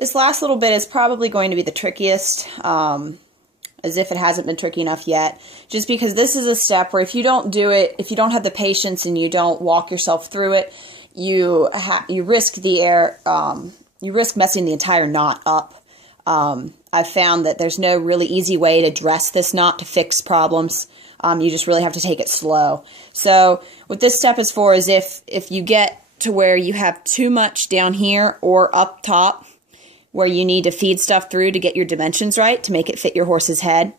This last little bit is probably going to be the trickiest, as if it hasn't been tricky enough yet, just because this is a step where if you don't do it, if you don't have the patience and you don't walk yourself through it, you risk you risk messing the entire knot up. I've found that there's no really easy way to dress this knot to fix problems. You just really have to take it slow. So what this step is for is if you get to where you have too much down here or up top, where you need to feed stuff through to get your dimensions right to make it fit your horse's head.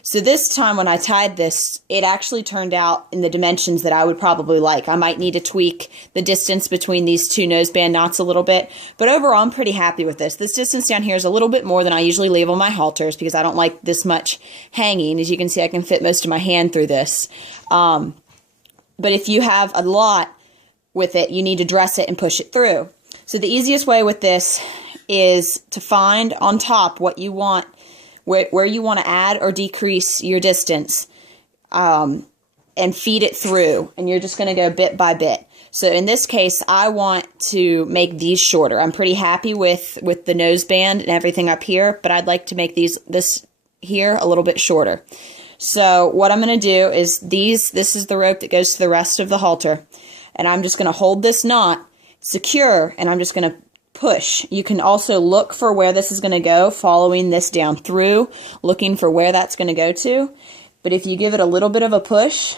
So this time when I tied this, it actually turned out in the dimensions that I would probably like. I might need to tweak the distance between these two noseband knots a little bit, but overall I'm pretty happy with this. This distance down here is a little bit more than I usually leave on my halters because I don't like this much hanging. As you can see, I can fit most of my hand through this. But if you have a lot with it, you need to dress it and push it through. So the easiest way with this is to find on top what you want, where you want to add or decrease your distance, and feed it through. And you're just going to go bit by bit. So in this case, I want to make these shorter. I'm pretty happy with the noseband and everything up here, but I'd like to make this here a little bit shorter. So what I'm going to do is this is the rope that goes to the rest of the halter, and I'm just going to hold this knot secure, and I'm just going to push. You can also look for where this is going to go, following this down through, looking for where that's going to go to. But if you give it a little bit of a push,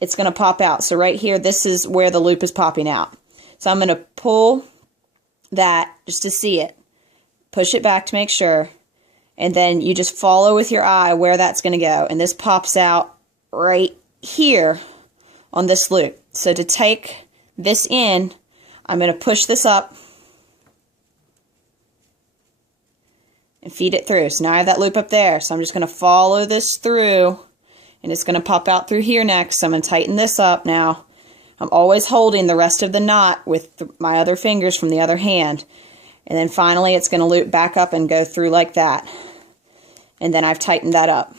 it's going to pop out. So right here, this is where the loop is popping out. So I'm going to pull that just to see it. Push it back to make sure. And then you just follow with your eye where that's going to go. And this pops out right here on this loop. So to take this in, I'm going to push this up and feed it through. So now I have that loop up there. So I'm just going to follow this through, and it's going to pop out through here next. So I'm going to tighten this up now. I'm always holding the rest of the knot with my other fingers from the other hand. And then finally it's going to loop back up and go through like that. And then I've tightened that up.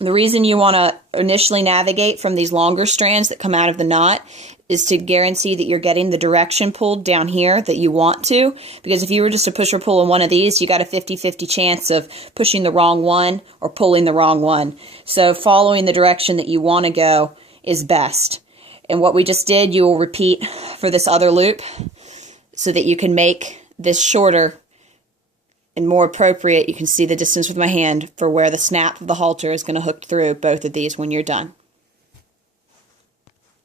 The reason you want to initially navigate from these longer strands that come out of the knot is to guarantee that you're getting the direction pulled down here that you want to. Because if you were just to push or pull on one of these, you got a 50-50 chance of pushing the wrong one or pulling the wrong one. So following the direction that you want to go is best. And what we just did, you will repeat for this other loop so that you can make this shorter and more appropriate. You can see the distance with my hand for where the snap of the halter is going to hook through both of these when you're done.